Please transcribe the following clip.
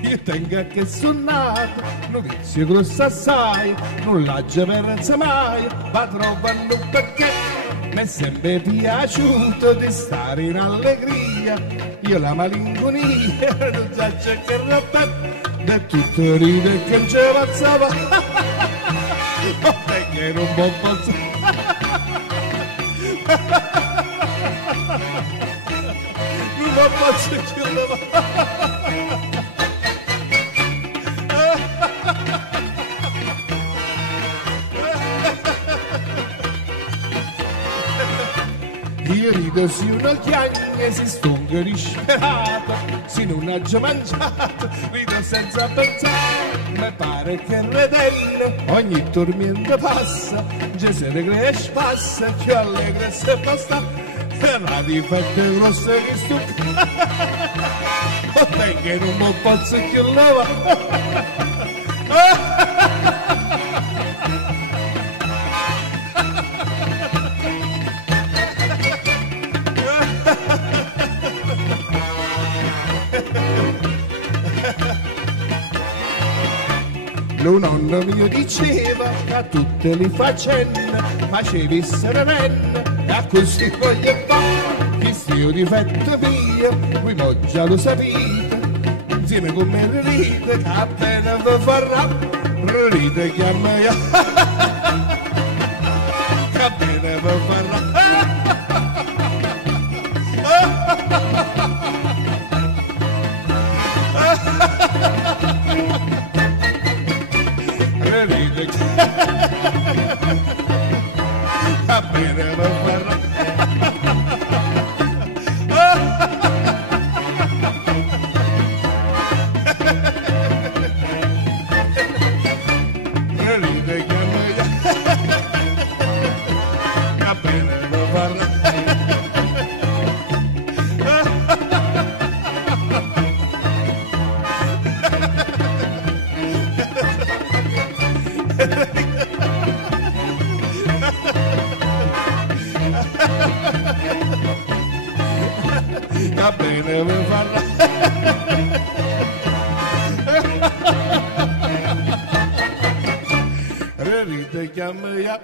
Io tengo che sono nato, novizio grosso assai, non l'ha già persa mai, ma trovano perché mi è sempre piaciuto di stare in allegria. Io la malinconia, non so che roba, da tutto ride che non ce passava, perché non posso. Non posso chiudere. Io rido se una chiagna si stonga disperata, se non ha già mangiato, rido senza pensare, mi pare che redenne ogni tormento passa, già se ne cresce passa, più allegra se basta, la difette grossa che stucca, o te che non mi posso più lavare. Lo nonno mio diceva che a tutte le faccende facevi serene e a questi voglio fare che sto difetto mio, voi mo già lo sapete, insieme con me ride che appena vi farà, ride che a me che appena vi farà. Ride che appena vi farà. Ride che a me appena vi farà. Va bene, mi farà. Ride che a me